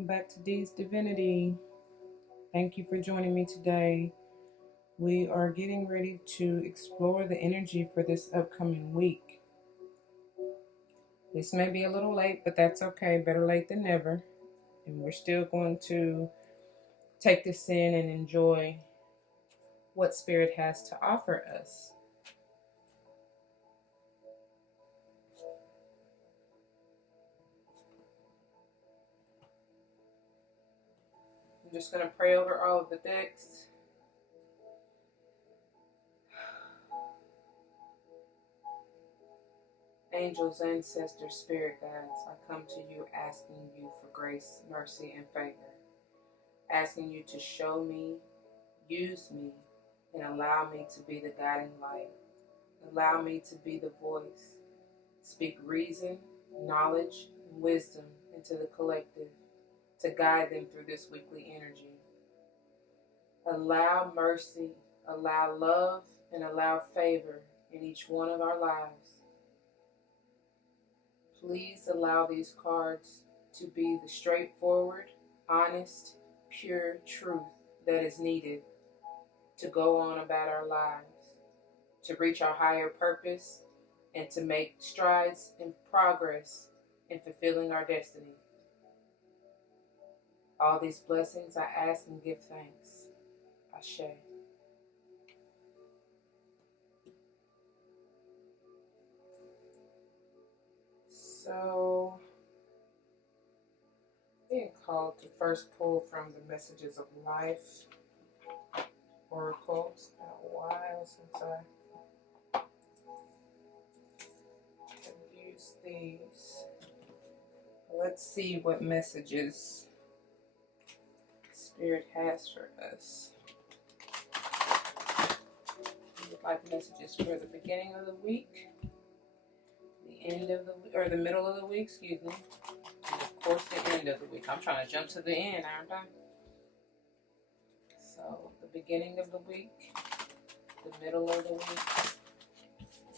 welcome back to Dee's Divinity. Thank you for joining me today. We are getting ready to explore the energy for this upcoming week. This may be a little late, but that's okay. Better late than never. And we're still going to take this in and enjoy what Spirit has to offer us. I'm just going to pray over all of the decks. Angels, ancestors, spirit guides, I come to you asking you for grace, mercy, and favor. Asking you to show me, use me, and allow me to be the guiding light. Allow me to be the voice. Speak reason, knowledge, and wisdom into the collective to guide them through this weekly energy. Allow mercy, allow love, and allow favor in each one of our lives. Please allow these cards to be the straightforward, honest, pure truth that is needed to go on about our lives, to reach our higher purpose, and to make strides and progress in fulfilling our destiny. All these blessings I ask and give thanks. Ashe. So, being called to first pull from the Messages of Life Oracle. It's been a while since I have used these. Let's see what messages Spirit has for us. We would like messages for the beginning of the week, the end of the week, or the middle of the week, excuse me, and of course the end of the week. I'm trying to jump to the end, aren't I? So the beginning of the week, the middle of the week,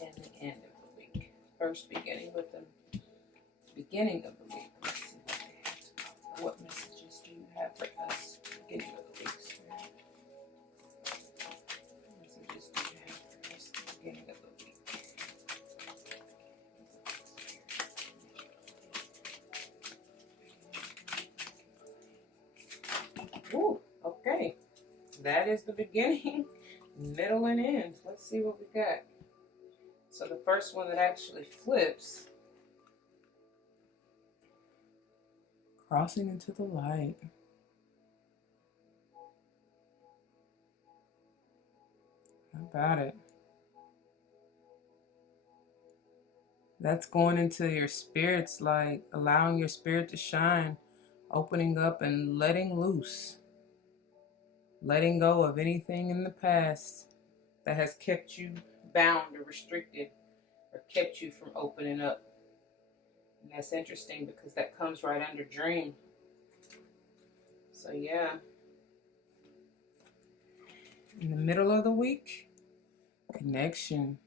and the end of the week. First, beginning with the beginning of the week. Let's see what they have to offer. What messages do you have for us? Beginning of the week, Spirit. What messages do you have for us? The beginning of the week. Ooh, okay. That is the beginning, middle, and end. Let's see what we got. So the first one that actually flips, crossing into the light. How about it? That's going into your spirit's light, allowing your spirit to shine, opening up and letting loose. Letting go of anything in the past that has kept you bound or restricted or kept you from opening up. And that's interesting because that comes right under dream. So yeah. In the middle of the week, connection.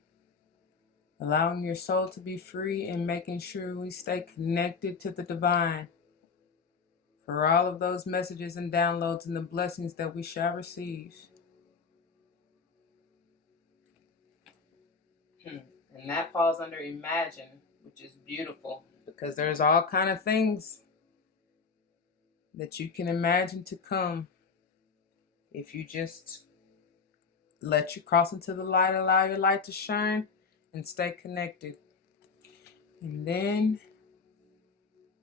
Allowing your soul to be free and making sure we stay connected to the divine. For all of those messages and downloads and the blessings that we shall receive. And that falls under imagine, which is beautiful because there's all kind of things that you can imagine to come if you just let you cross into the light, allow your light to shine, and stay connected. And then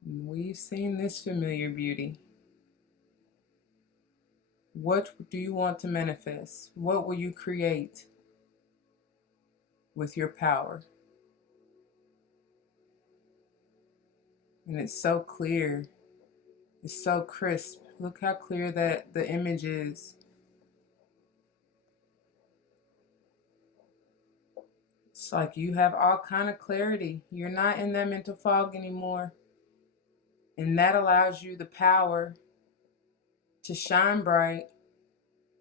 we've seen this familiar beauty. What do you want to manifest? What will you create with your power? And it's so clear. It's so crisp. Look how clear that the image is. It's like you have all kind of clarity. You're not in that mental fog anymore. And that allows you the power to shine bright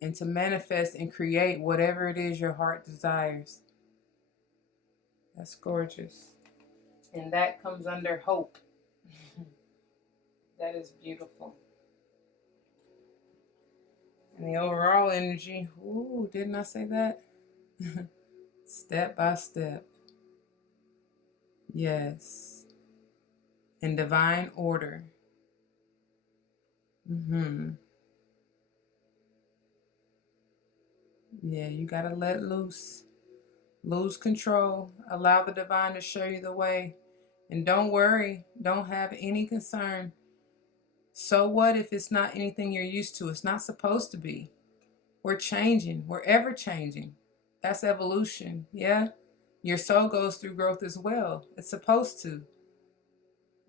and to manifest and create whatever it is your heart desires. That's gorgeous. And that comes under hope. That is beautiful. And the overall energy, ooh, didn't I say that? Step by step. Yes. In divine order. Yeah, you gotta let loose. Lose control. Allow the divine to show you the way. And don't worry. Don't have any concern. So what if it's not anything you're used to? It's not supposed to be. We're changing. We're ever changing. That's evolution. Yeah? Your soul goes through growth as well. It's supposed to.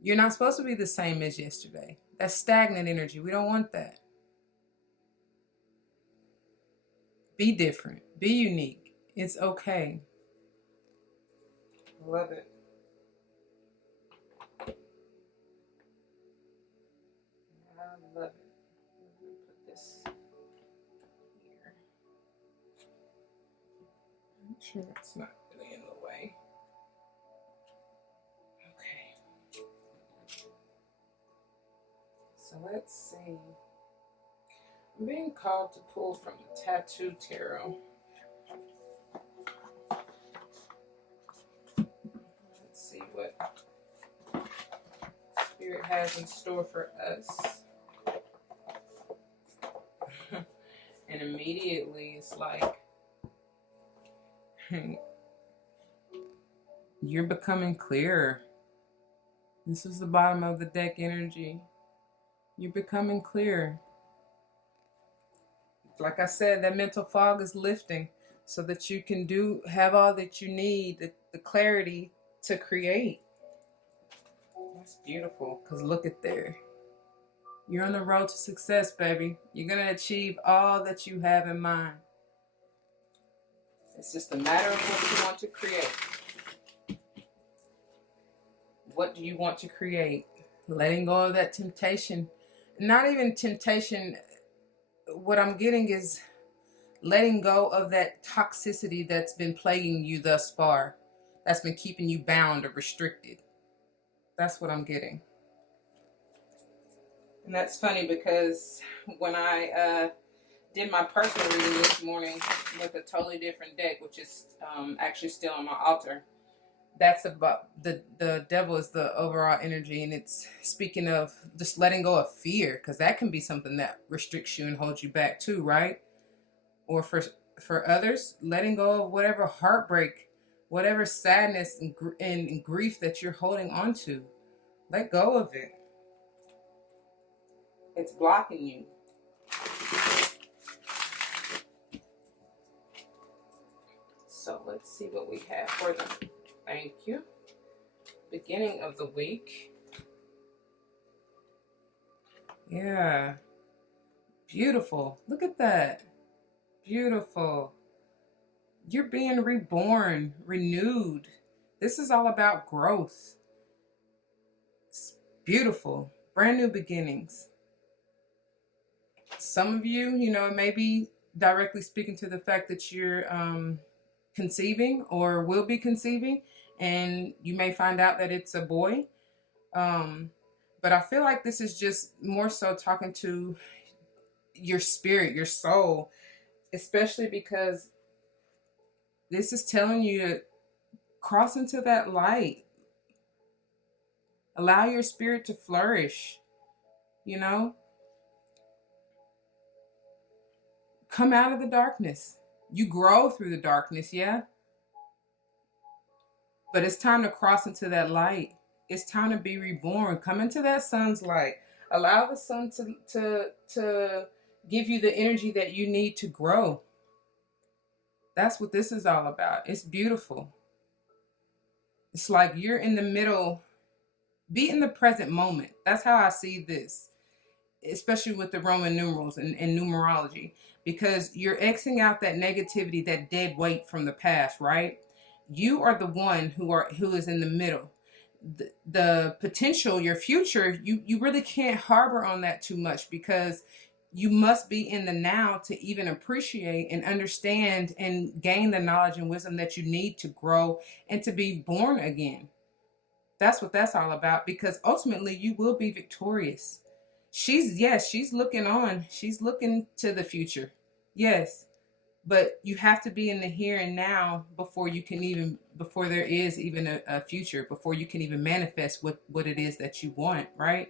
You're not supposed to be the same as yesterday. That's stagnant energy. We don't want that. Be different. Be unique. It's okay. Love it. I love it. Let me put this here. Make sure it's not really in the way. Okay. So let's see. I'm being called to pull from the Tattoo Tarot. Let's see what Spirit has in store for us. And immediately it's like you're becoming clearer. This is the bottom of the deck energy. You're becoming clearer. Like I said, that mental fog is lifting so that you can have all that you need, the clarity to create. That's beautiful, because look at there. You're on the road to success, baby. You're going to achieve all that you have in mind. It's just a matter of what you want to create. What do you want to create? Letting go of that temptation. Not even temptation. What I'm getting is letting go of that toxicity that's been plaguing you thus far. That's been keeping you bound or restricted. That's what I'm getting. And that's funny because when I did my personal reading this morning with a totally different deck, which is actually still on my altar, that's about the devil is the overall energy, and it's speaking of just letting go of fear, because that can be something that restricts you and holds you back too, right? Or for others, letting go of whatever heartbreak, whatever sadness and grief that you're holding on to. Let go of it. It's blocking you. So let's see what we have for them. Thank you. Beginning of the week. Yeah. Beautiful. Look at that. Beautiful. You're being reborn, renewed. This is all about growth. It's beautiful. Brand new beginnings. Some of you, it may be directly speaking to the fact that you're conceiving or will be conceiving, and you may find out that it's a boy. But I feel like this is just more so talking to your spirit, your soul, especially because this is telling you to cross into that light. Allow your spirit to flourish, Come out of the darkness. You grow through the darkness, yeah? But it's time to cross into that light. It's time to be reborn. Come into that sun's light. Allow the sun to give you the energy that you need to grow. That's what this is all about. It's beautiful. It's like you're in the middle. Be in the present moment. That's how I see this, especially with the Roman numerals and numerology, because you're Xing out that negativity, that dead weight from the past, right? You are the one who is in the middle. The potential, your future, you really can't harbor on that too much, because you must be in the now to even appreciate and understand and gain the knowledge and wisdom that you need to grow and to be born again. That's what that's all about, because ultimately you will be victorious. Yes, she's looking on. She's looking to the future. Yes. But you have to be in the here and now before you can even, before there is even a future, before you can even manifest what it is that you want, right?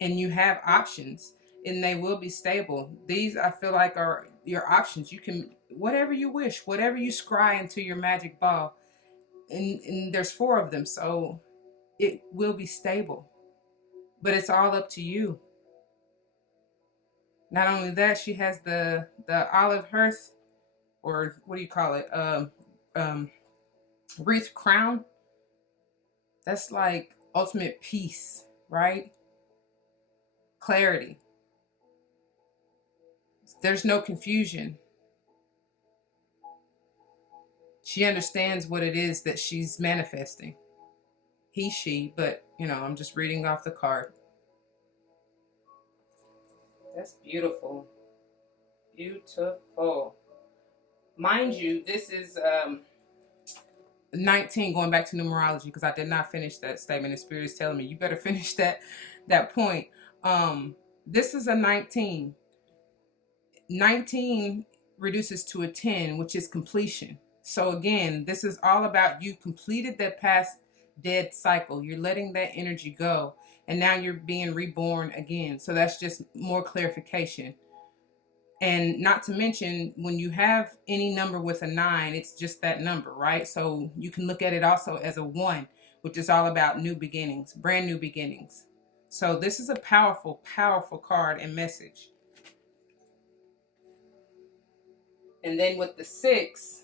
And you have options, and they will be stable. These, I feel like, are your options. You can, whatever you wish, whatever you scry into your magic ball, and there's four of them, so it will be stable. But it's all up to you. Not only that, she has the olive hearth, or what do you call it? Um, wreath crown. That's like ultimate peace, right? Clarity. There's no confusion. She understands what it is that she's manifesting. He, she, but I'm just reading off the card. That's beautiful. Beautiful. Mind you, this is 19, going back to numerology, because I did not finish that statement, and Spirit is telling me you better finish that point. This is a 19. 19 reduces to a 10, which is completion. So again, this is all about, you completed that past dead cycle. You're letting that energy go, and now you're being reborn again. So that's just more clarification. And not to mention, when you have any number with a 9, it's just that number, right? So you can look at it also as a 1, which is all about new beginnings, brand new beginnings. So this is a powerful, powerful card and message. And then with the 6,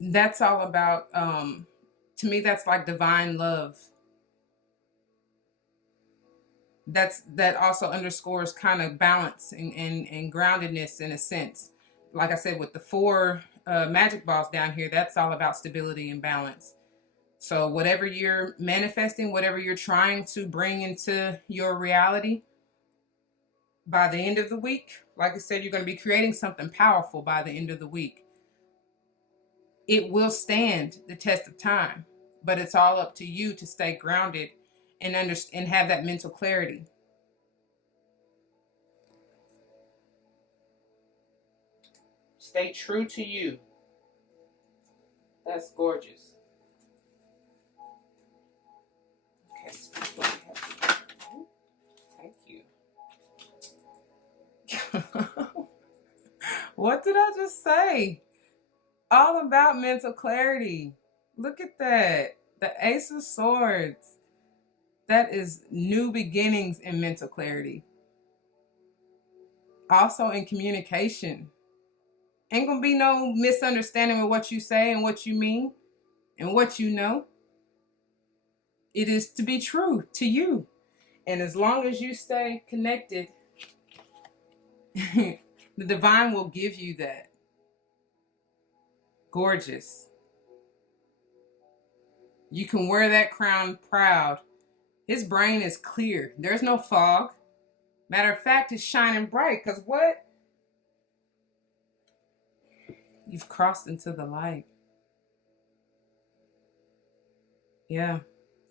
that's all about, to me, that's like divine love. That also underscores kind of balance and groundedness in a sense. Like I said, with the 4 magic balls down here, that's all about stability and balance. So whatever you're manifesting, whatever you're trying to bring into your reality, by the end of the week, like I said, you're going to be creating something powerful by the end of the week. It will stand the test of time, but it's all up to you to stay grounded and understand and have that mental clarity. Stay true to you. That's gorgeous. Okay, thank you. What did I just say? All about mental clarity. Look at that. The Ace of Swords. That is new beginnings in mental clarity. Also in communication. Ain't gonna be no misunderstanding with what you say and what you mean and what you know. It is to be true to you. And as long as you stay connected, the divine will give you that. Gorgeous. You can wear that crown proud. His brain is clear. There's no fog. Matter of fact, it's shining bright. Because what? You've crossed into the light. Yeah,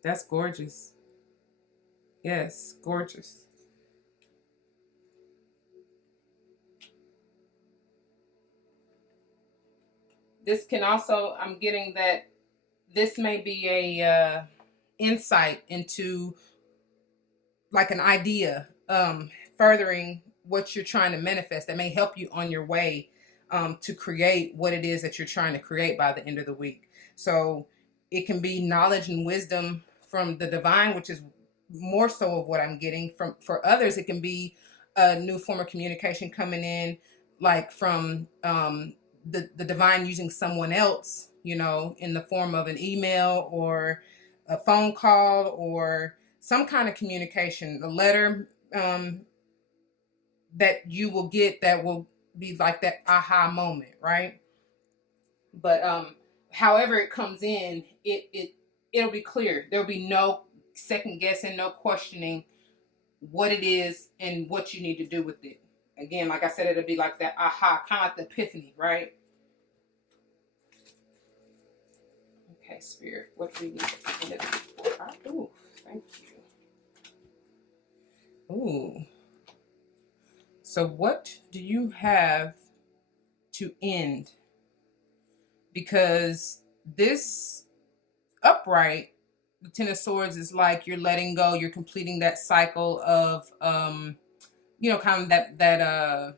that's gorgeous. Yes, gorgeous. This can also, I'm getting that this may be a insight into like an idea, furthering what you're trying to manifest, that may help you on your way to create what it is that you're trying to create by the end of the week. So it can be knowledge and wisdom from the divine, which is more so of what I'm getting. From For others, it can be a new form of communication coming in, like from the divine using someone else, in the form of an email or a phone call or some kind of communication, a letter that you will get that will be like that aha moment, right? But however it comes in, it'll be clear. There'll be no second guessing, no questioning what it is and what you need to do with it. Again, like I said, it'll be like that aha, kind of like the epiphany, right? Okay, Spirit, what do we need? Ooh, thank you. Ooh. So what do you have to end? Because this upright, the Ten of Swords, is like you're letting go, you're completing that cycle of kind of that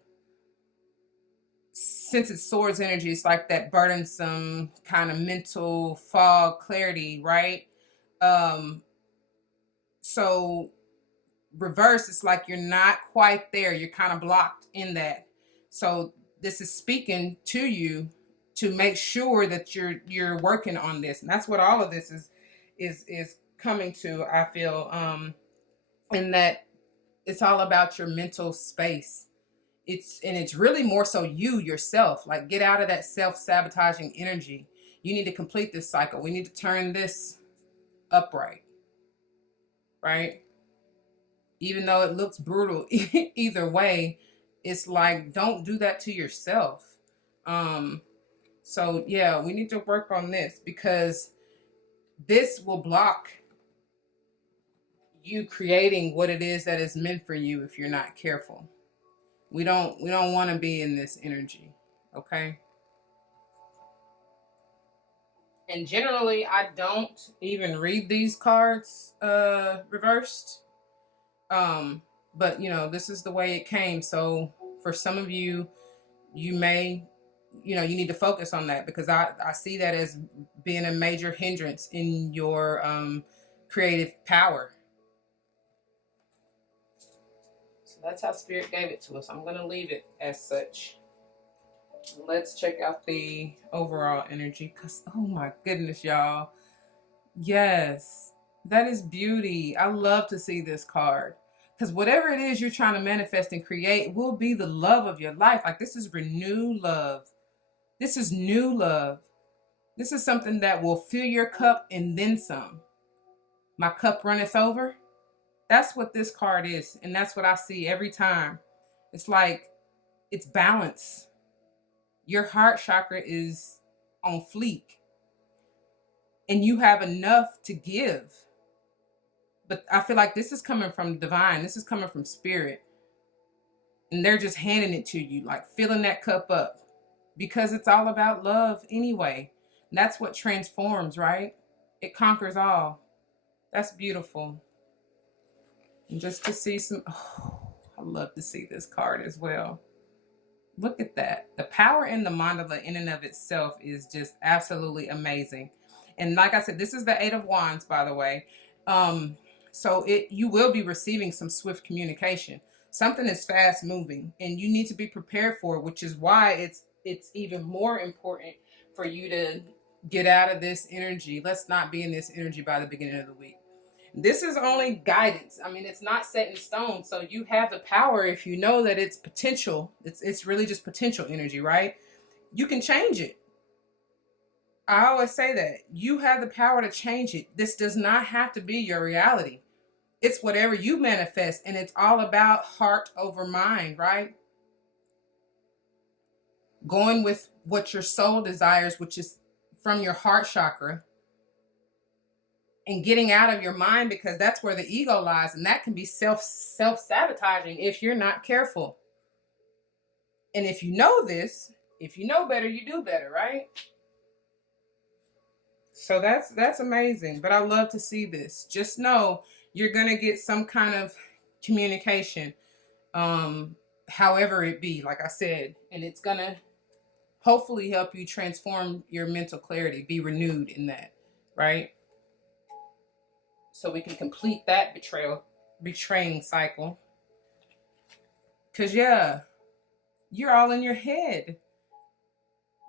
since it's swords energy, it's like that burdensome kind of mental fog clarity, right? Um, so reverse, it's like you're not quite there. You're kind of blocked in that. So this is speaking to you to make sure that you're working on this. And that's what all of this is coming to, I feel. In that it's all about your mental space. It's really more so you yourself. Like, get out of that self-sabotaging energy. You need to complete this cycle. We need to turn this upright, right? Even though it looks brutal either way, it's like, don't do that to yourself. um so yeah, we need to work on this, because this will block you creating what it is that is meant for you if you're not careful. We don't want to be in this energy, okay? And generally I don't even read these cards reversed. um but this is the way it came. So for some of you, you may, you need to focus on that, because I see that as being a major hindrance in your creative power. So that's how spirit gave it to us. I'm going to leave it as such. Let's check out the overall energy, because oh my goodness, y'all, yes, that is beauty. I love to see this card, because whatever it is you're trying to manifest and create will be the love of your life. Like, this is renewed love. This is new love. This is something that will fill your cup and then some. My cup runneth over. That's what this card is. And that's what I see every time. It's like, it's balance. Your heart chakra is on fleek, and you have enough to give. But I feel like this is coming from divine. This is coming from spirit. And they're just handing it to you, like filling that cup up, because it's all about love anyway. And that's what transforms, right? It conquers all. That's beautiful. And just to see some, oh, I love to see this card as well. Look at that. The power in the mandala in and of itself is just absolutely amazing. And like I said, this is the Eight of Wands, by the way. So you will be receiving some swift communication. Something is fast moving, and you need to be prepared for it, which is why it's even more important for you to get out of this energy. Let's not be in this energy by the beginning of the week. This is only guidance. I mean, it's not set in stone. So you have the power, if you know that it's potential. It's really just potential energy, right? You can change it. I always say that. You have the power to change it. This does not have to be your reality. It's whatever you manifest, and it's all about heart over mind, right? Going with what your soul desires, which is from your heart chakra, and getting out of your mind, because that's where the ego lies, and that can be self-sabotaging if you're not careful. And if you know this, if you know better, you do better, right? So that's amazing. But I love to see this. Just know you're gonna get some kind of communication, however it be, like I said, and it's gonna hopefully help you transform your mental clarity, be renewed in that, right? So we can complete that betraying cycle. Because, yeah, you're all in your head.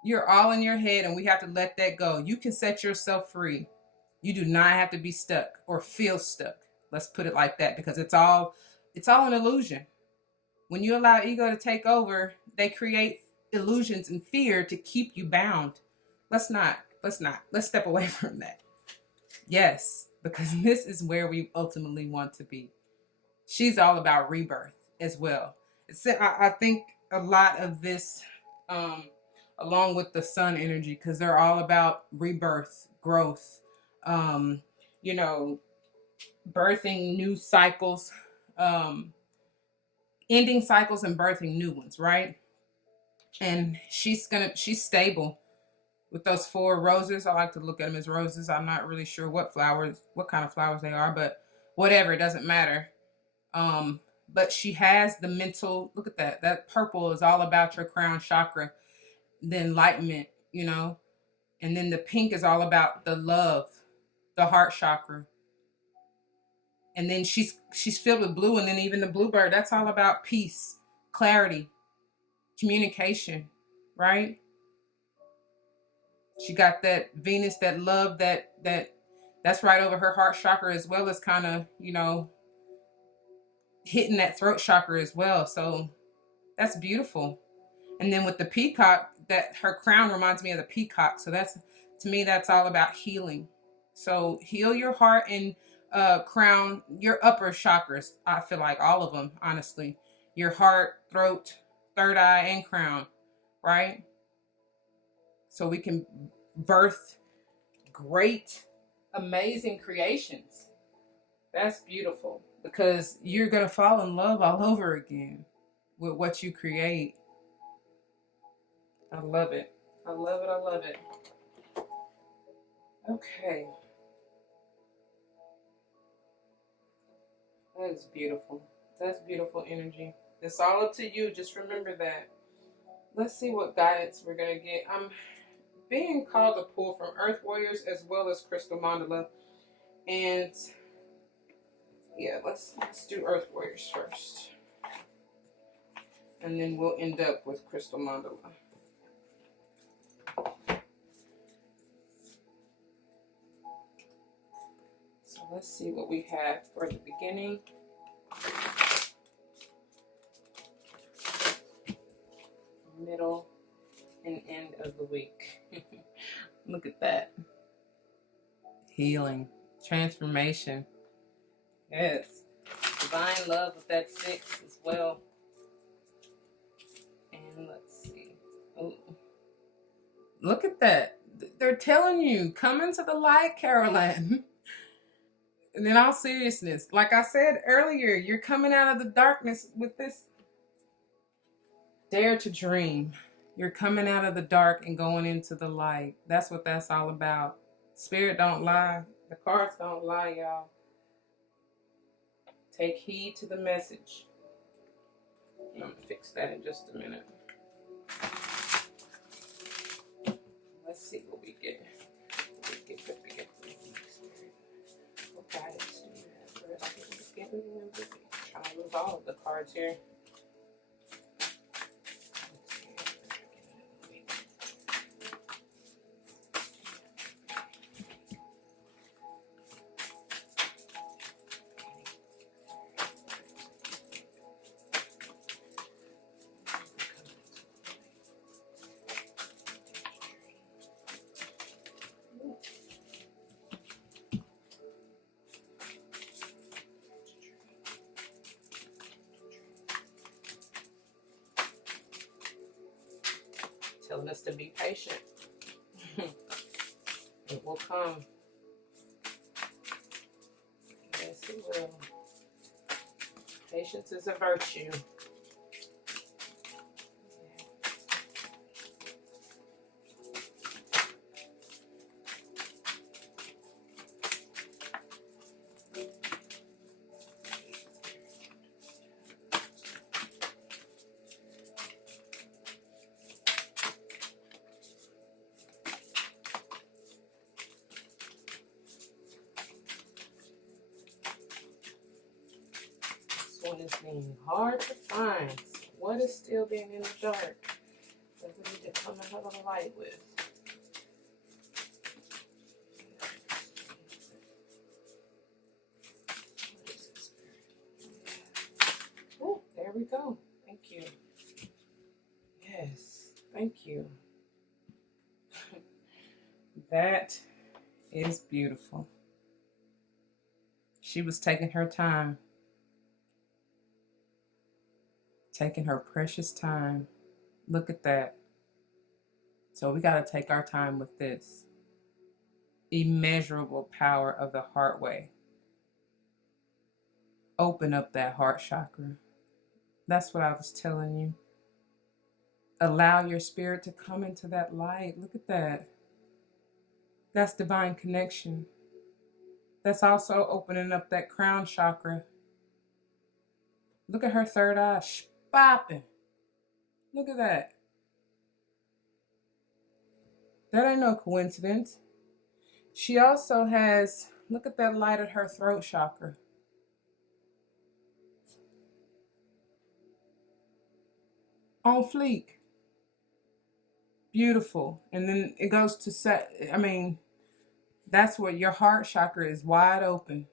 You're all in your head, and we have to let that go. You can set yourself free. You do not have to be stuck or feel stuck. Let's put it like that, because it's all an illusion. When you allow ego to take over, they create illusions and fear to keep you bound. Let's not. Let's step away from that. Yes, because this is where we ultimately want to be. She's all about rebirth as well. I think a lot of this, along with the sun energy, because they're all about rebirth, growth, you know, birthing new cycles, um, ending cycles and birthing new ones, right? And she's stable with those four roses. I like to look at them as roses. I'm not really sure what kind of flowers they are, but whatever, it doesn't matter. Um, but she has the mental, look at that. That purple is all about your crown chakra, the enlightenment, and then the pink is all about the love, the heart chakra. And then she's filled with blue, and then even the bluebird, that's all about peace, clarity, communication, right? She got that Venus, that love, that's right over her heart chakra, as well as kind of, hitting that throat chakra as well. So that's beautiful. And then with the peacock, that her crown reminds me of the peacock. So that's, to me, that's all about healing. So heal your heart and crown, your upper chakras. I feel like all of them, honestly. Your heart, throat, third eye, and crown, right? So we can birth great, amazing creations. That's beautiful, because you're going to fall in love all over again with what you create. I love it. I love it. I love it. Okay. That is beautiful. That's beautiful energy. It's all up to you. Just remember that. Let's see what guidance we're going to get. I'm being called to pull from Earth Warriors as well as Crystal Mandala. And yeah, let's do Earth Warriors first. And then we'll end up with Crystal Mandala. So let's see what we have for the beginning. Middle and end of the week. Look at that. Healing, transformation. Yes. Divine love with that 6 as well. And let's see. Ooh. Look at that. They're telling you, come into the light, Caroline. And in all seriousness, like I said earlier, you're coming out of the darkness with this. Dare to dream. You're coming out of the dark and going into the light. That's what that's all about. Spirit don't lie. The cards don't lie, y'all. Take heed to the message. I'm going to fix that in just a minute. Let's see what we get. What guidance do you have for us? I'm trying to move all of the cards here. Telling us to be patient. It will come. Yes, it will. Patience is a virtue. One is being hard to find. What is still being in the dark that we need to come out of the light with? Oh, there we go. Thank you. Yes, thank you. That is beautiful. She was taking her time. Taking her precious time. Look at that. So we got to take our time with this. Immeasurable power of the heart way. Open up that heart chakra. That's what I was telling you. Allow your spirit to come into that light. Look at that. That's divine connection. That's also opening up that crown chakra. Look at her third eye. Popping. Look at that. That ain't no coincidence. She also has, look at that light at her throat chakra. On fleek. Beautiful. And then it goes to set, I mean, that's what your heart chakra is, wide open.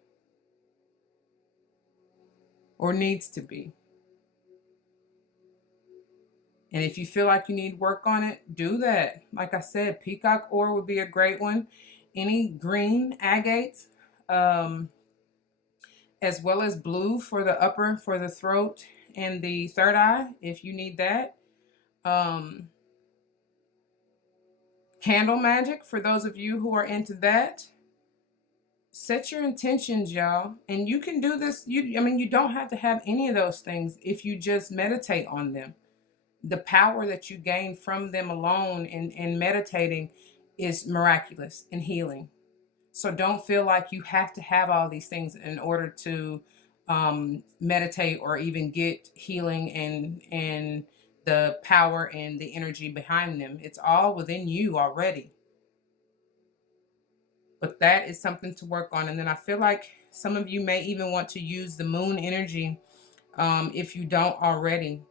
Or needs to be. And if you feel like you need work on it, do that. Like I said, peacock ore would be a great one. Any green agates, as well as blue for the upper, for the throat and the third eye, if you need that. Candle magic, for those of you who are into that. Set your intentions, y'all. And you can do this. You don't have to have any of those things if you just meditate on them. The power that you gain from them alone in meditating is miraculous and healing. So don't feel like you have to have all these things in order to meditate or even get healing and the power and the energy behind them. It's all within you already. But that is something to work on. And then I feel like some of you may even want to use the moon energy, if you don't already,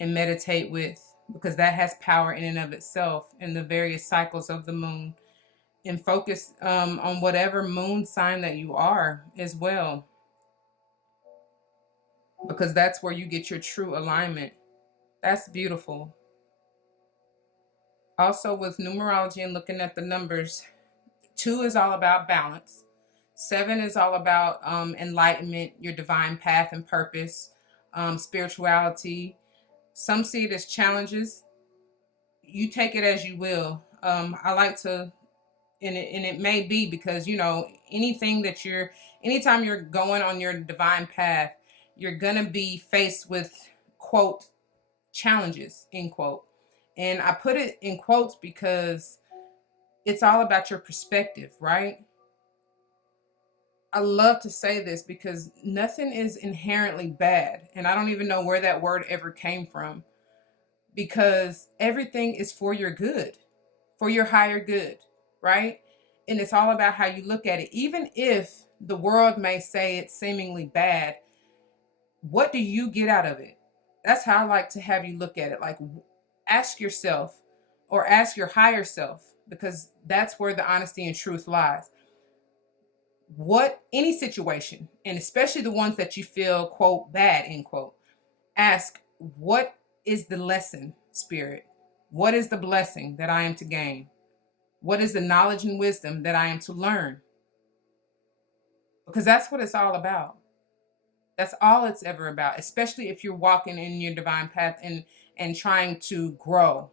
and meditate with, because that has power in and of itself, and the various cycles of the moon, and focus on whatever moon sign that you are as well, because that's where you get your true alignment. That's beautiful. Also, with numerology and looking at the numbers, 2 is all about balance. 7 is all about enlightenment, your divine path and purpose, spirituality. Some see it as challenges. You take it as you will. I like to, and it may be because, anytime you're going on your divine path, you're going to be faced with, quote, challenges, end quote. And I put it in quotes because it's all about your perspective, right? I love to say this because nothing is inherently bad. And I don't even know where that word ever came from, because everything is for your good, for your higher good, right? And it's all about how you look at it. Even if the world may say it's seemingly bad, what do you get out of it? That's how I like to have you look at it. Like, ask yourself, or ask your higher self, because that's where the honesty and truth lies. Any situation, and especially the ones that you feel, quote, bad, end quote, ask, what is the lesson, Spirit? What is the blessing that I am to gain? What is the knowledge and wisdom that I am to learn? Because that's what it's all about. That's all it's ever about, especially if you're walking in your divine path and trying to grow.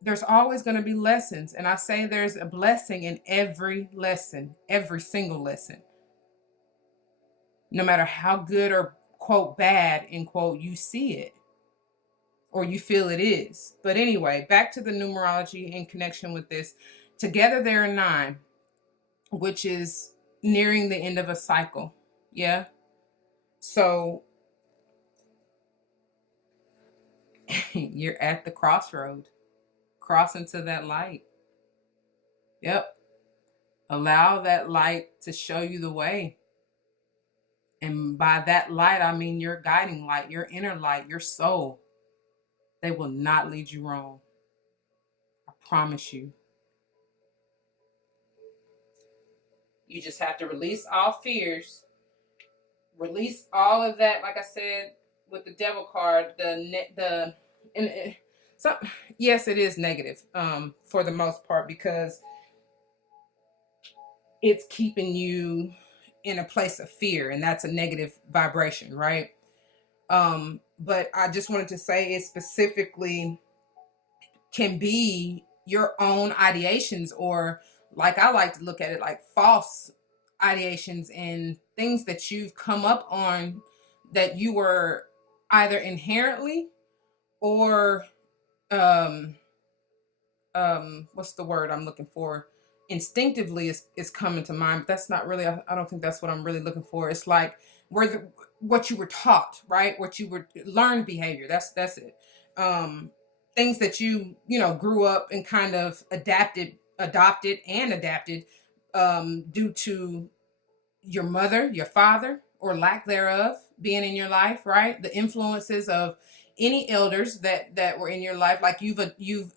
There's always going to be lessons. And I say there's a blessing in every lesson, every single lesson. No matter how good or, quote, bad, end quote, you see it or you feel it is. But anyway, back to the numerology in connection with this. Together there are 9, which is nearing the end of a cycle. Yeah. So you're at the crossroad, crossing to that light. Yep. Allow that light to show you the way. And by that light, I mean your guiding light, your inner light, your soul. They will not lead you wrong. I promise you. You just have to release all fears. Release all of that, like I said, with the devil card, yes, it is negative for the most part, because it's keeping you in a place of fear, and that's a negative vibration, right? But I just wanted to say it specifically can be your own ideations, or like I like to look at it, like false ideations and things that you've come up on that you were either inherently or um what's the word I'm looking for, instinctively is coming to mind, but that's not really, I don't think that's what I'm really looking for. It's like where what you were taught, right? What you were learned behavior, that's it. um Things that you know grew up and kind of adopted and adapted due to your mother, your father, or lack thereof being in your life, right? The influences of any elders that were in your life, like you've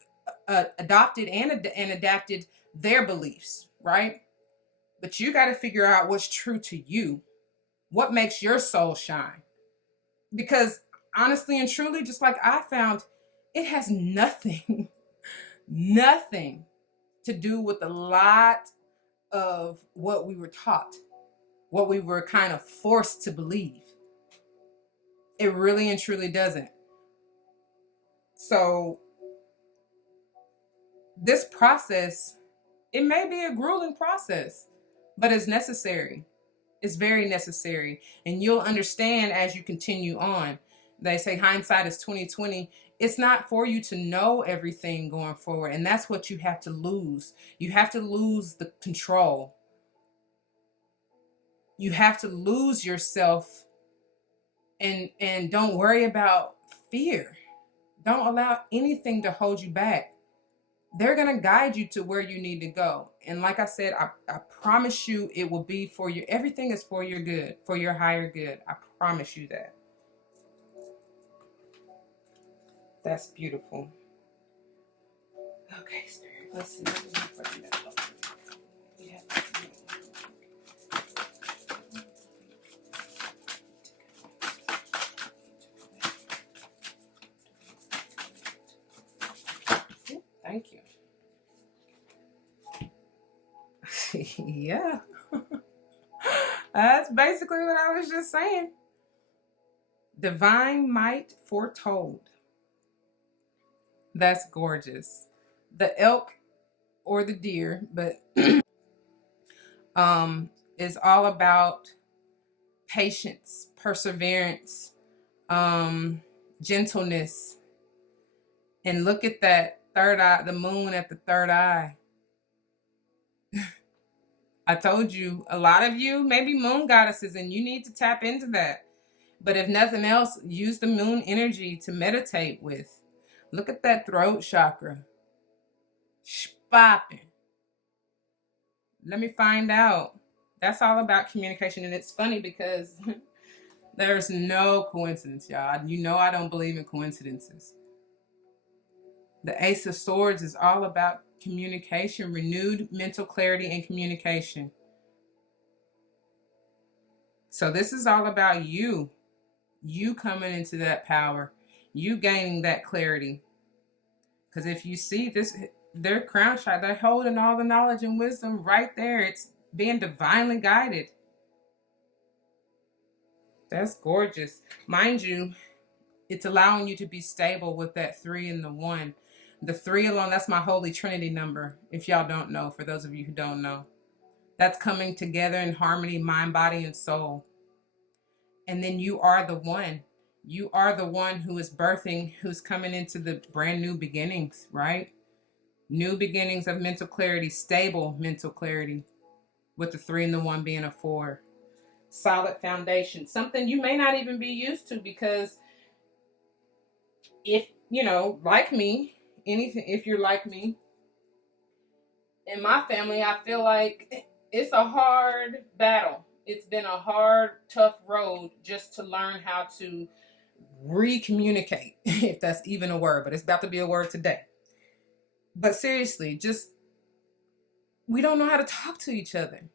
adopted and adapted their beliefs, right? But you got to figure out what's true to you, what makes your soul shine. Because honestly and truly, just like I found, it has nothing, nothing to do with a lot of what we were taught, what we were kind of forced to believe. It really and truly doesn't. So, this process, it may be a grueling process, but it's necessary. It's very necessary. And you'll understand as you continue on. They say hindsight is 2020. It's not for you to know everything going forward. And that's what you have to lose. You have to lose the control. You have to lose yourself and don't worry about fear. Don't allow anything to hold you back. They're going to guide you to where you need to go. And like I said, I promise you it will be for you. Everything is for your good, for your higher good. I promise you that. That's beautiful. Okay, Spirit. Let's see. Yeah. Thank you. Yeah. That's basically what I was just saying. Divine might foretold. That's gorgeous. The elk or the deer, but is all about patience, perseverance, gentleness. And look at that third eye, the moon at the third eye. I told you, a lot of you may be moon goddesses and you need to tap into that. But if nothing else, use the moon energy to meditate with. Look at that throat chakra. Popping. Let me find out. That's all about communication. And it's funny because there's no coincidence, y'all. You know I don't believe in coincidences. The Ace of Swords is all about communication, renewed mental clarity and communication. So this is all about you coming into that power, you gaining that clarity. Because if you see this, their crown shot, they're holding all the knowledge and wisdom right there. It's being divinely guided. That's gorgeous. Mind you, it's allowing you to be stable with that 3 and the 1. The 3 alone, that's my Holy Trinity number. If y'all don't know, for those of you who don't know, that's coming together in harmony, mind, body, and soul. And then you are the one. You are the one who is birthing, who's coming into the brand new beginnings, right? New beginnings of mental clarity, stable mental clarity, with the 3 and the 1 being a 4. Solid foundation, something you may not even be used to, because if, you know, like me, anything, if you're like me, in my family, I feel like it's a hard battle. It's been a hard, tough road just to learn how to recommunicate, if that's even a word, but it's about to be a word today. But seriously, just, we don't know how to talk to each other.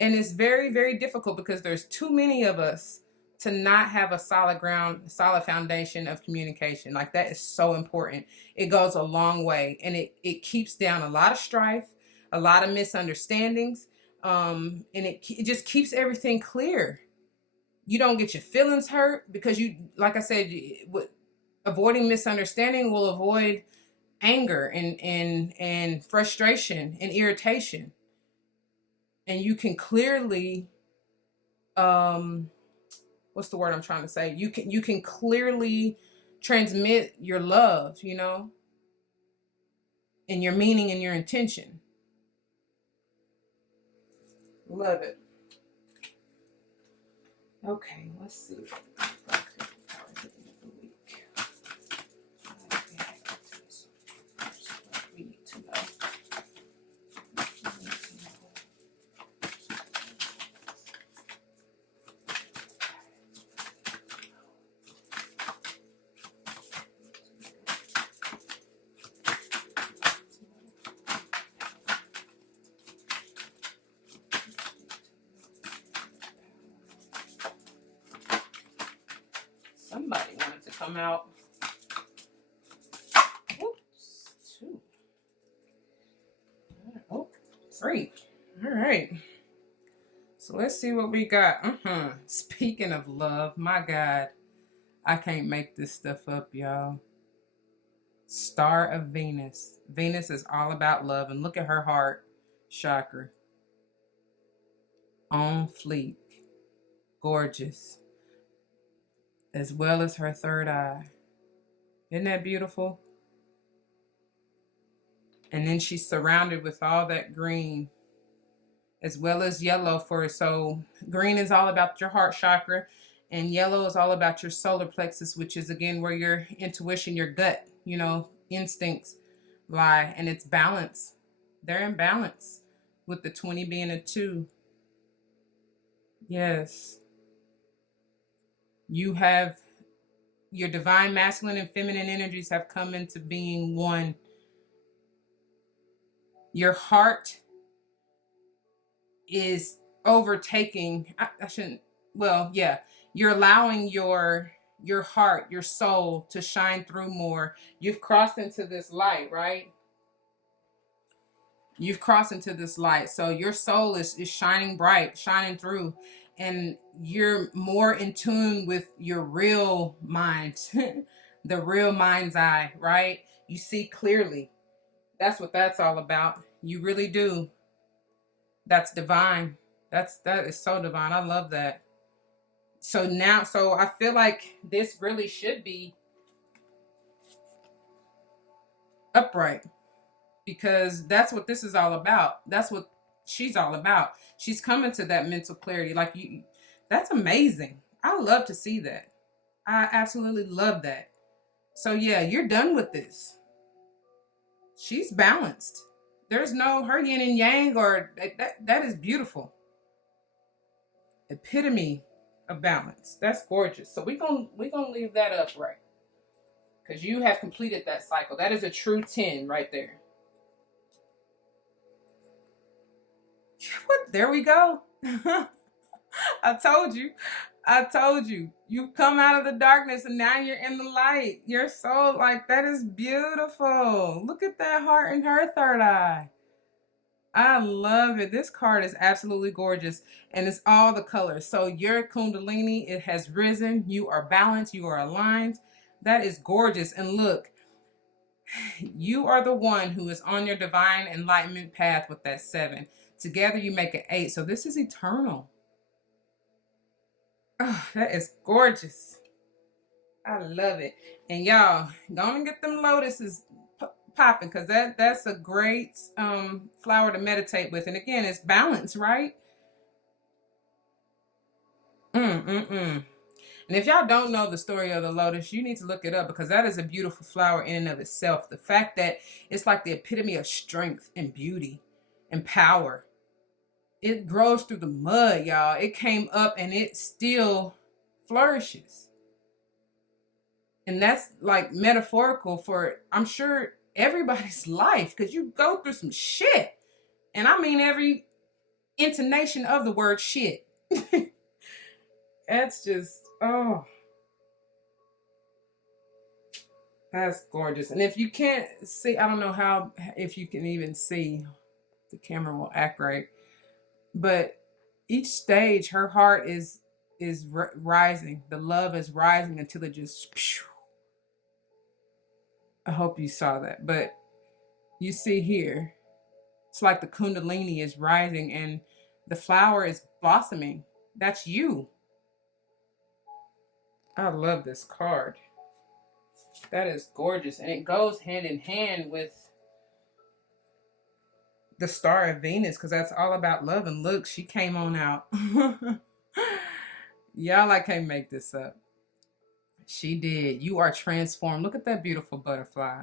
And it's very, very difficult because there's too many of us to not have a solid ground, solid foundation of communication. Like, that is so important. It goes a long way, and it keeps down a lot of strife, a lot of misunderstandings, and it just keeps everything clear. You don't get your feelings hurt because you, like I said, avoiding misunderstanding will avoid anger and frustration and irritation. And you can clearly um what's the word I'm trying to say? You can clearly transmit your love, and your meaning and your intention. Love it. Okay, let's see. We need to know. Somebody wanted to come out. Whoops. Two. Oh, three. All right. So let's see what we got. Speaking of love, my God, I can't make this stuff up, y'all. Star of Venus. Venus is all about love. And look at her heart chakra. On fleek. Gorgeous. As well as her third eye. Isn't that beautiful? And then she's surrounded with all that green, as well as yellow for, so green is all about your heart chakra, and yellow is all about your solar plexus, which is again where your intuition, your gut, instincts lie, and it's balance. They're in balance with the 20 being a 2. Yes. You have your divine masculine and feminine energies have come into being one. Your heart is overtaking. I shouldn't. Well, yeah. You're allowing your heart, your soul to shine through more. You've crossed into this light, right? You've crossed into this light. So your soul is shining bright, shining through. And you're more in tune with your real mind, the real mind's eye, right? You see clearly. That's what that's all about. You really do. That's divine. That is so divine. I love that. So I feel like this really should be upright, because that's what this is all about. That's what she's all about. She's coming to that mental clarity. Like that's amazing. I love to see that. I absolutely love that. So yeah, you're done with this. She's balanced. There's no her yin and yang, or that is beautiful. Epitome of balance. That's gorgeous. So we're gonna leave that up right, because you have completed that cycle. That is a true 10 right there. What? There we go. I told you. You've come out of the darkness and now you're in the light. Your soul, like, that is beautiful. Look at that heart in her third eye. I love it. This card is absolutely gorgeous, and it's all the colors. So your Kundalini, it has risen. You are balanced. You are aligned. That is gorgeous. And look, you are the one who is on your divine enlightenment path with that 7. Together you make an 8. So this is eternal. Oh, that is gorgeous. I love it. And y'all, go and get them lotuses popping, because that's a great flower to meditate with. And again, it's balance, right? And if y'all don't know the story of the lotus, you need to look it up, because that is a beautiful flower in and of itself. The fact that it's like the epitome of strength and beauty and power. It grows through the mud, y'all. It came up and it still flourishes. And that's like metaphorical for, I'm sure, everybody's life, because you go through some shit. And I mean every intonation of the word shit. That's just, oh. That's gorgeous. And if you can't see, I don't know how, if you can even see, the camera will act right. But each stage, her heart is rising. The love is rising until it just, I hope you saw that. But you see here, it's like the Kundalini is rising and the flower is blossoming. That's you. I love this card. That is gorgeous. And it goes hand in hand with the Star of Venus, because that's all about love. And look, she came on out. Y'all, I can't make this up. She did. You are transformed. Look at that beautiful butterfly.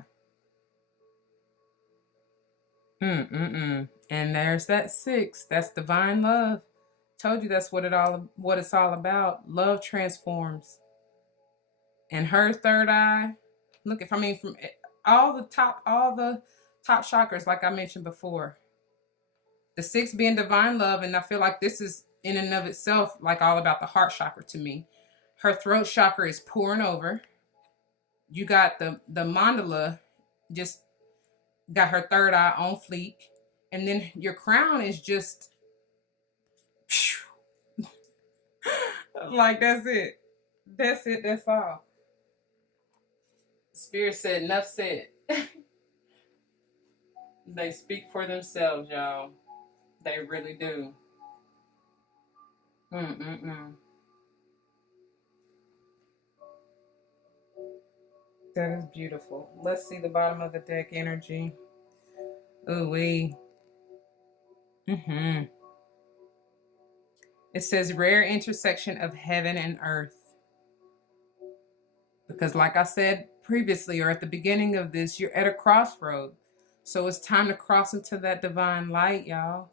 And there's that 6. That's divine love. Told you that's what it's all about. Love transforms. And her third eye. Look, if I mean from all the top chakras, like I mentioned before. The 6 being divine love, and I feel like this is in and of itself like all about the heart chakra to me. Her throat chakra is pouring over. You got the mandala, just got her third eye on fleek. And then your crown is just like that's it. That's it. That's all. Spirit said, enough said. They speak for themselves, y'all. They really do. That is beautiful. Let's see the bottom of the deck energy. Ooh wee. It says rare intersection of heaven and earth. Because like I said previously, or at the beginning of this, you're at a crossroad. So it's time to cross into that divine light, y'all.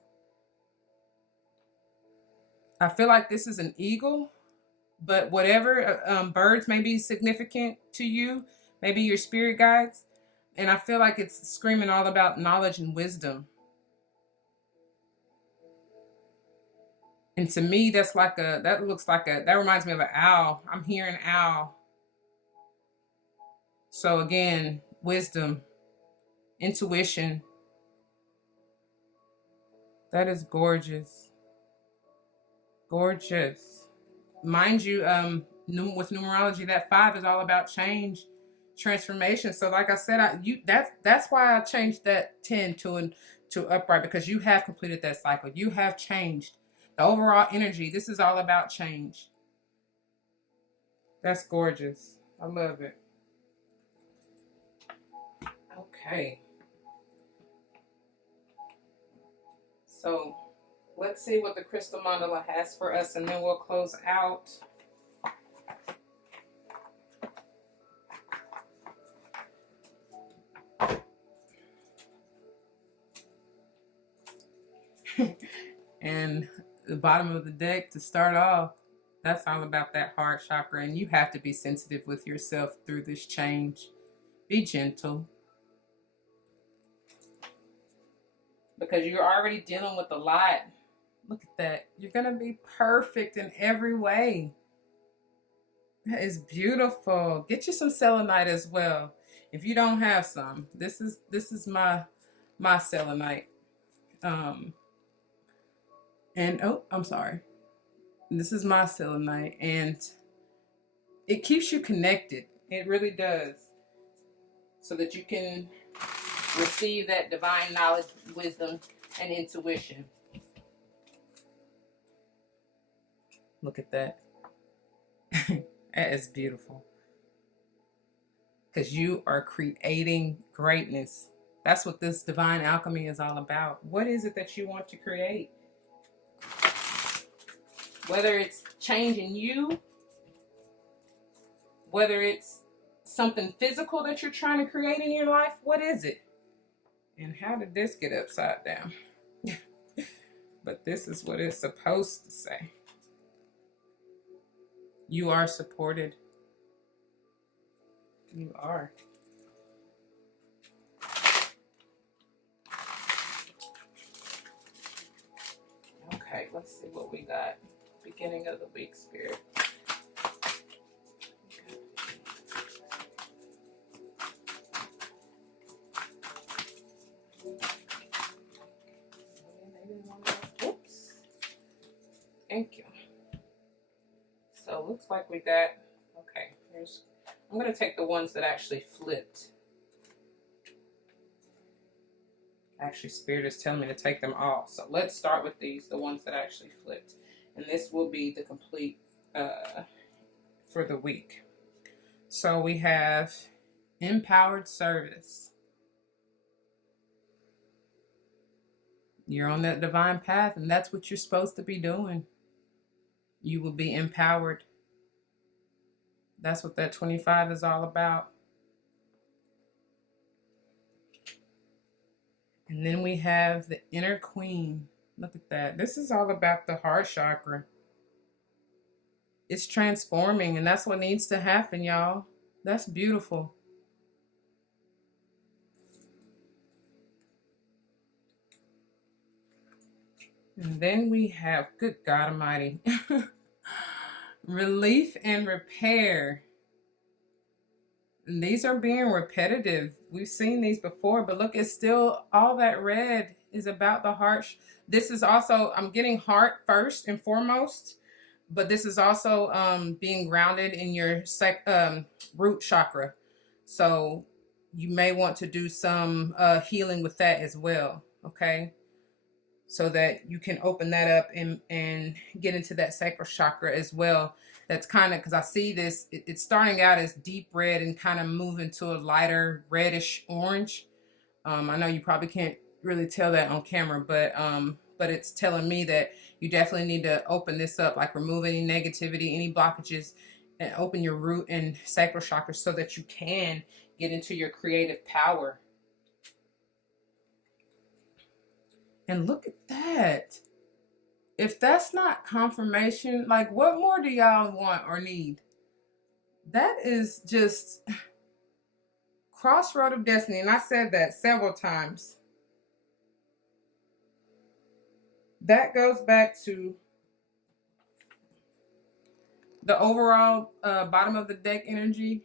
I feel like this is an eagle, but whatever birds may be significant to you, maybe your spirit guides. And I feel like it's screaming all about knowledge and wisdom. And to me, that reminds me of an owl. I'm hearing owl. So again, wisdom, intuition. That is gorgeous. Gorgeous. Mind you, with numerology, that 5 is all about change, transformation. So like I said, that's why I changed that 10 to upright, because you have completed that cycle. You have changed. The overall energy, this is all about change. That's gorgeous. I love it. Okay. So let's see what the crystal mandala has for us, and then we'll close out. And the bottom of the deck to start off, that's all about that heart chakra, and you have to be sensitive with yourself through this change. Be gentle, because you're already dealing with a lot. Look at that. You're going to be perfect in every way. That is beautiful. Get you some selenite as well. If you don't have some, this is my selenite. And oh, I'm sorry. This is my selenite, and it keeps you connected. It really does. So that you can receive that divine knowledge, wisdom, and intuition. Look at that. That is beautiful. Because you are creating greatness. That's what this divine alchemy is all about. What is it that you want to create? Whether it's changing you, whether it's something physical that you're trying to create in your life, what is it? And how did this get upside down? But this is what it's supposed to say. You are supported. You are. Okay, let's see what we got. Beginning of the week, Spirit. Oops. Thank you. So looks like we got, okay, I'm going to take the ones that actually flipped. Actually, Spirit is telling me to take them all. So let's start with these, the ones that actually flipped. And this will be the complete for the week. So we have empowered service. You're on that divine path, and that's what you're supposed to be doing. You will be empowered. That's what that 25 is all about. And then we have the inner queen. Look at that. This is all about the heart chakra. It's transforming, and that's what needs to happen, y'all. That's beautiful. And then we have, good God Almighty, relief and repair. And these are being repetitive. We've seen these before, but look, it's still all that red is about the heart. This is also, I'm getting heart first and foremost, but this is also being grounded in your root chakra. So you may want to do some healing with that as well, okay? So that you can open that up and get into that sacral chakra as well. That's kind of, because I see this, it's starting out as deep red and kind of moving to a lighter reddish orange. I know you probably can't really tell that on camera, but it's telling me that you definitely need to open this up, like remove any negativity, any blockages, and open your root and sacral chakra so that you can get into your creative power. And look at that. If that's not confirmation, like what more do y'all want or need? That is just crossroad of destiny. And I said that several times. That goes back to the overall bottom of the deck energy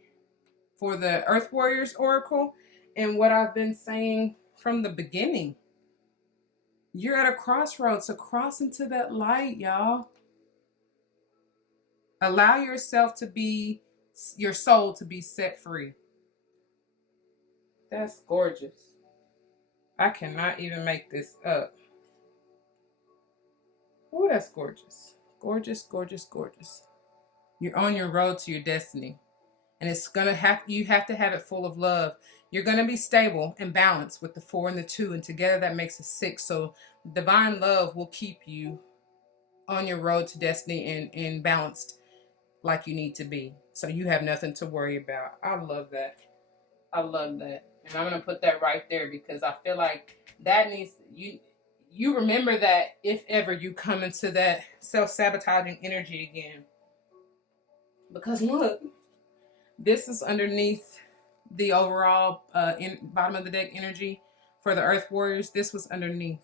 for the Earth Warriors Oracle and what I've been saying from the beginning. You're at a crossroads, so cross into that light, y'all. Allow yourself to be, your soul to be set free. That's gorgeous. I cannot even make this up. Oh, that's gorgeous. Gorgeous, gorgeous, gorgeous. You're on your road to your destiny. And it's gonna have, you have to have it full of love. You're gonna be stable and balanced with the 4 and the 2, and together that makes a 6. So divine love will keep you on your road to destiny and balanced like you need to be. So you have nothing to worry about. I love that. I love that. And I'm gonna put that right there because I feel like that needs, you remember that if ever you come into that self-sabotaging energy again. Because look, this is underneath the overall bottom of the deck energy for the Earth Warriors. This was underneath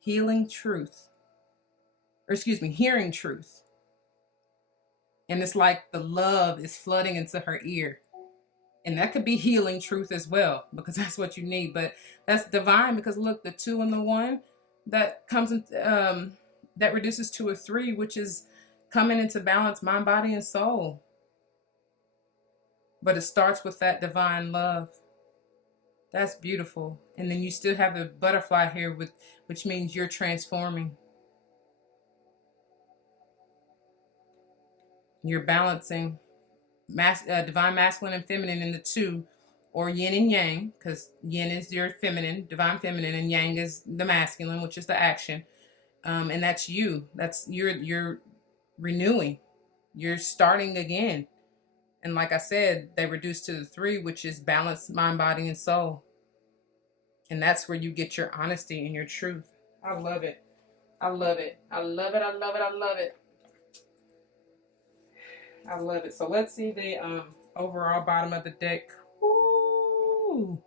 healing truth, or excuse me, hearing truth. And it's like the love is flooding into her ear. And that could be healing truth as well, because that's what you need. But that's divine, because look, the 2 and the 1 that comes in, that reduces to a 3, which is coming into balance, mind, body, and soul. But it starts with that divine love. That's beautiful. And then you still have the butterfly here, which means you're transforming. You're balancing divine masculine and feminine in the 2, or yin and yang, because yin is your feminine, divine feminine, and yang is the masculine, which is the action. And that's you. That's you're renewing. You're starting again. And like I said, they reduce to the 3, which is balance, mind, body, and soul. And that's where you get your honesty and your truth. I love it. I love it. I love it. I love it. I love it. I love it. So let's see the overall bottom of the deck. Ooh.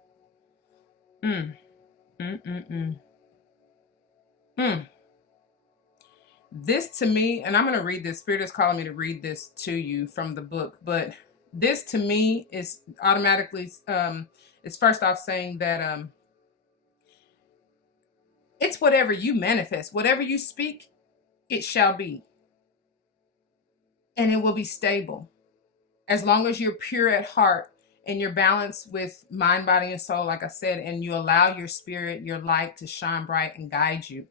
This to me, and I'm going to read this. Spirit is calling me to read this to you from the book. But this to me is automatically, it's first off saying that it's whatever you manifest. Whatever you speak, it shall be. And it will be stable. As long as you're pure at heart and you're balanced with mind, body, and soul, like I said, and you allow your spirit, your light to shine bright and guide you.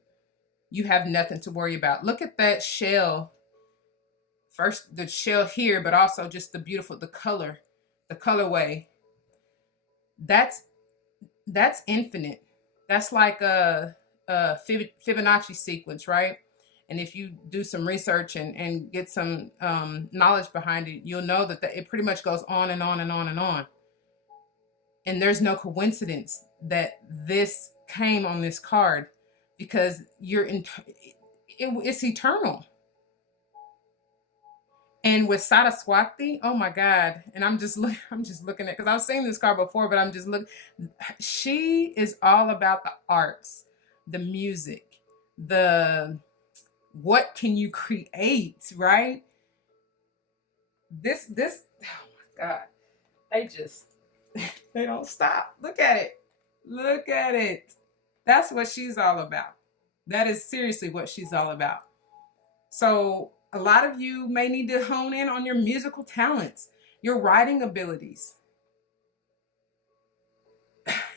you have nothing to worry about. Look at that shell. First, the shell here, but also just the beautiful, the color, the colorway. That's that's infinite. That's like a Fibonacci sequence, right? And if you do some research and get some knowledge behind it, you'll know that it pretty much goes on and on and on and on. And there's no coincidence that this came on this card, because it's eternal. And with Saraswati, oh my God! And I'm just looking at, because I've seen this card before, but I'm just looking. She is all about the arts, the music, the what can you create, right? This oh my God! They just they don't stop. Look at it. Look at it. That's what she's all about. That is seriously what she's all about. So a lot of you may need to hone in on your musical talents, your writing abilities,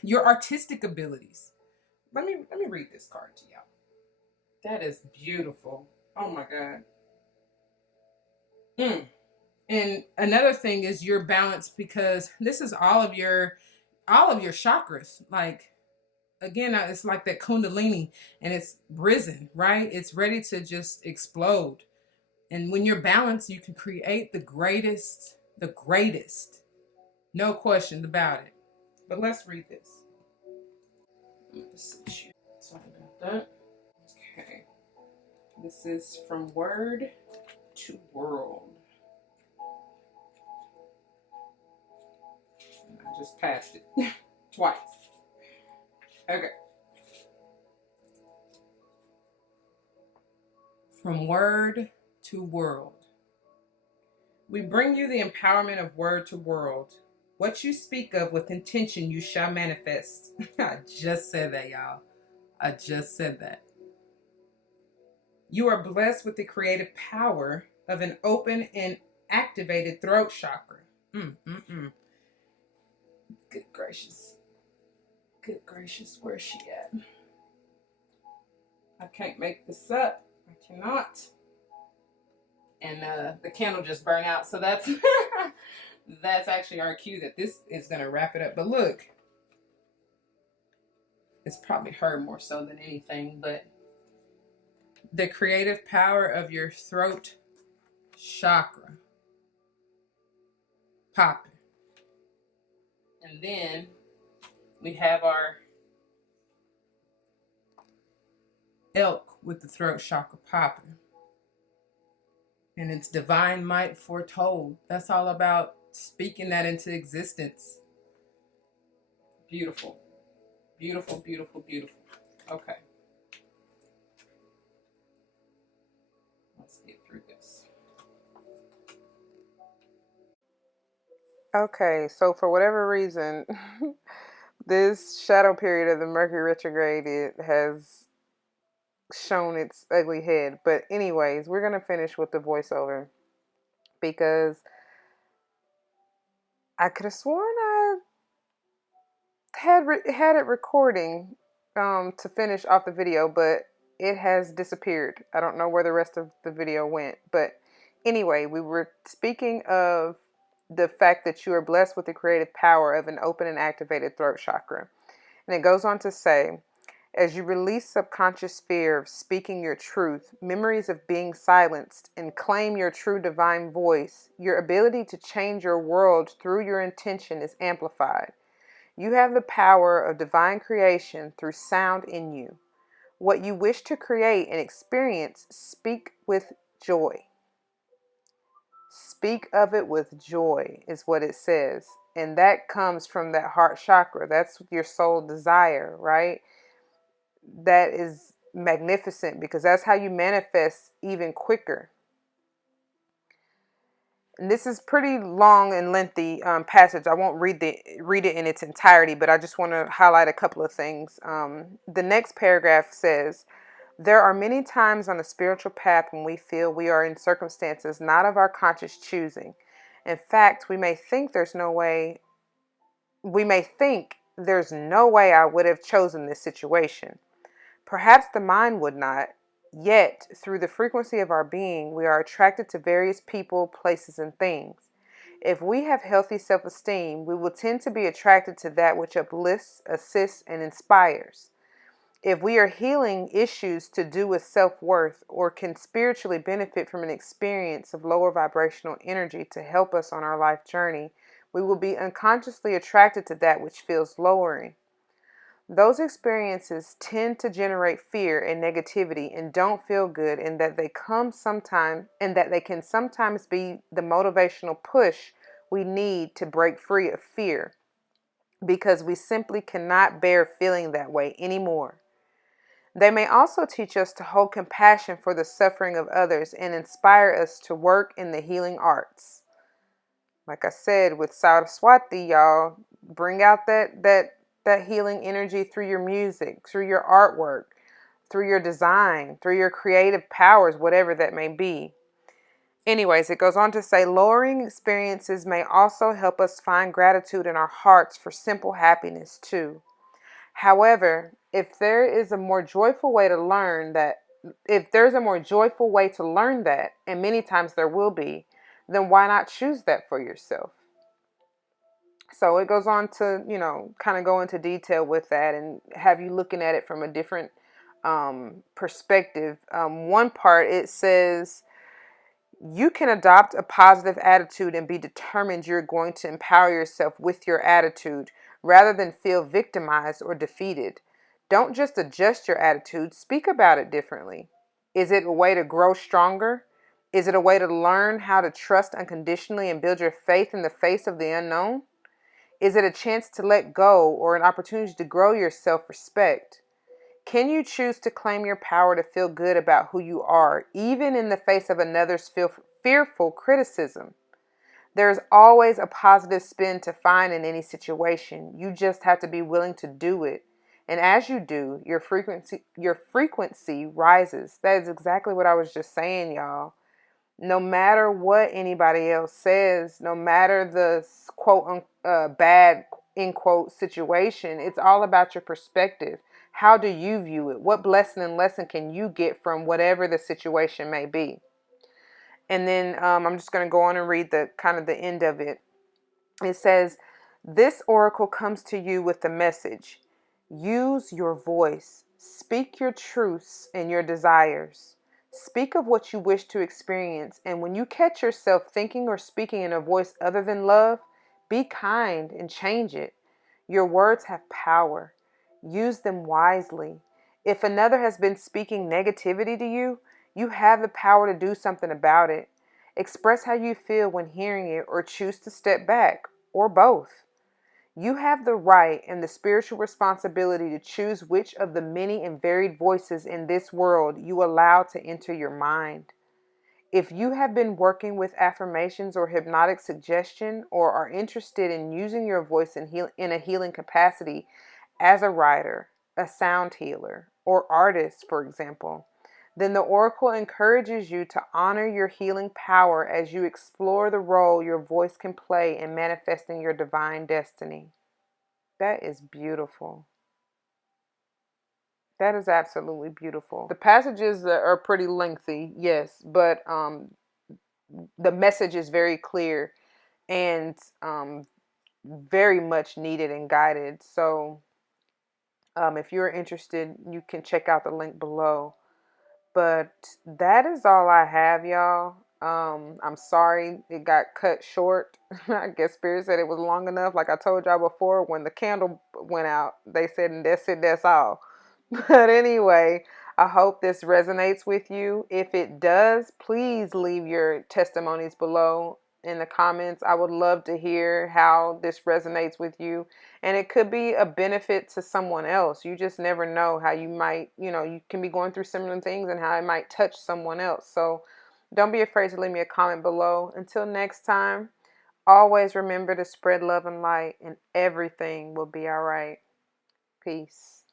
your artistic abilities. Let me read this card to y'all. That is beautiful. Oh my God. Mm. And another thing is your balance, because this is all of your chakras. Like, again, it's like that kundalini, and it's risen, right? It's ready to just explode. And when you're balanced, you can create the greatest. No questions about it. But let's read this. Sorry about that. Okay. This is from Word to World. I just passed it twice. Okay. From Word to World. We bring you the empowerment of Word to World. What you speak of with intention, you shall manifest. I just said that, y'all. I just said that. You are blessed with the creative power of an open and activated throat chakra. Good gracious. Good gracious, where's she at? I can't make this up. I cannot. And the candle just burned out. So that's that's actually our cue that this is going to wrap it up. But look, it's probably her more so than anything, but the creative power of your throat chakra popping. And then we have our elk with the throat chakra popping. And it's divine might foretold. That's all about speaking that into existence. Beautiful. Beautiful, beautiful, beautiful. Okay. Let's get through this. Okay, so for whatever reason, this shadow period of the Mercury retrograde, it has shown its ugly head. But anyways, we're going to finish with the voiceover, because I could have sworn I had it recording to finish off the video, but it has disappeared. I don't know where the rest of the video went. But anyway, we were speaking of the fact that you are blessed with the creative power of an open and activated throat chakra. And it goes on to say, as you release subconscious fear of speaking your truth, memories of being silenced, and claim your true divine voice, your ability to change your world through your intention is amplified. You have the power of divine creation through sound in you. What you wish to create and experience, speak with joy. Speak of it with joy is what it says. And that comes from that heart chakra. That's your soul desire, right? That is magnificent, because that's how you manifest even quicker. And this is pretty long and lengthy passage. I won't read it in its entirety, but I just want to highlight a couple of things. The next paragraph says, there are many times on the spiritual path when we feel we are in circumstances not of our conscious choosing. In fact, we may think there's no way I would have chosen this situation. Perhaps the mind would not, Yet, through the frequency of our being, we are attracted to various people, places, and things. If we have healthy self esteem, we will tend to be attracted to that which uplifts, assists, and inspires. If we are healing issues to do with self worth or can spiritually benefit from an experience of lower vibrational energy to help us on our life journey, we will be unconsciously attracted to that which feels lowering. Those experiences tend to generate fear and negativity and don't feel good, and that they come sometime and that they can sometimes be the motivational push we need to break free of fear because we simply cannot bear feeling that way anymore. They may also teach us to hold compassion for the suffering of others and inspire us to work in the healing arts. Like I said, with Saraswati, y'all, bring out that healing energy through your music, through your artwork, through your design, through your creative powers, whatever that may be. Anyways, it goes on to say lowering experiences may also help us find gratitude in our hearts for simple happiness too. However, if there is a more joyful way to learn that, if there's a more joyful way to learn that, and many times there will be, then why not choose that for yourself? So it goes on to, kind of go into detail with that and have you looking at it from a different perspective. One part, it says, you can adopt a positive attitude and be determined you're going to empower yourself with your attitude rather than feel victimized or defeated. Don't just adjust your attitude, speak about it differently. Is it a way to grow stronger? Is it a way to learn how to trust unconditionally and build your faith in the face of the unknown? Is it a chance to let go or an opportunity to grow your self-respect? Can you choose to claim your power to feel good about who you are, even in the face of another's fearful criticism? There's always a positive spin to find in any situation. You just have to be willing to do it. And as you do, your frequency rises. That is exactly what I was just saying, y'all. No matter what anybody else says, no matter the quote bad in quote situation, it's all about your perspective. How do you view it? What blessing and lesson can you get from whatever the situation may be? And then I'm just going to go on and read the kind of the end of it. It says, this oracle comes to you with the message. Use your voice. Speak your truths and your desires. Speak of what you wish to experience. And when you catch yourself thinking or speaking in a voice other than love, be kind and change it. Your words have power. Use them wisely. If another has been speaking negativity to you, you have the power to do something about it. Express how you feel when hearing it or choose to step back, or both. You have the right and the spiritual responsibility to choose which of the many and varied voices in this world you allow to enter your mind. If you have been working with affirmations or hypnotic suggestion or are interested in using your voice in a healing capacity as a writer, a sound healer, or artist, for example, then the oracle encourages you to honor your healing power as you explore the role your voice can play in manifesting your divine destiny. That is beautiful. That is absolutely beautiful. The passages are pretty lengthy, yes, but the message is very clear and very much needed and guided. So if you're interested, you can check out the link below. But that is all I have, y'all. I'm sorry it got cut short. I guess Spirit said it was long enough. Like I told y'all before, when the candle went out, they said, and that's it, that's all. But anyway, I hope this resonates with you. If it does, please leave your testimonies below in the comments. I would love to hear how this resonates with you. And it could be a benefit to someone else. You just never know how you might, you can be going through similar things and how it might touch someone else. So don't be afraid to leave me a comment below. Until next time, always remember to spread love and light, and everything will be all right. Peace.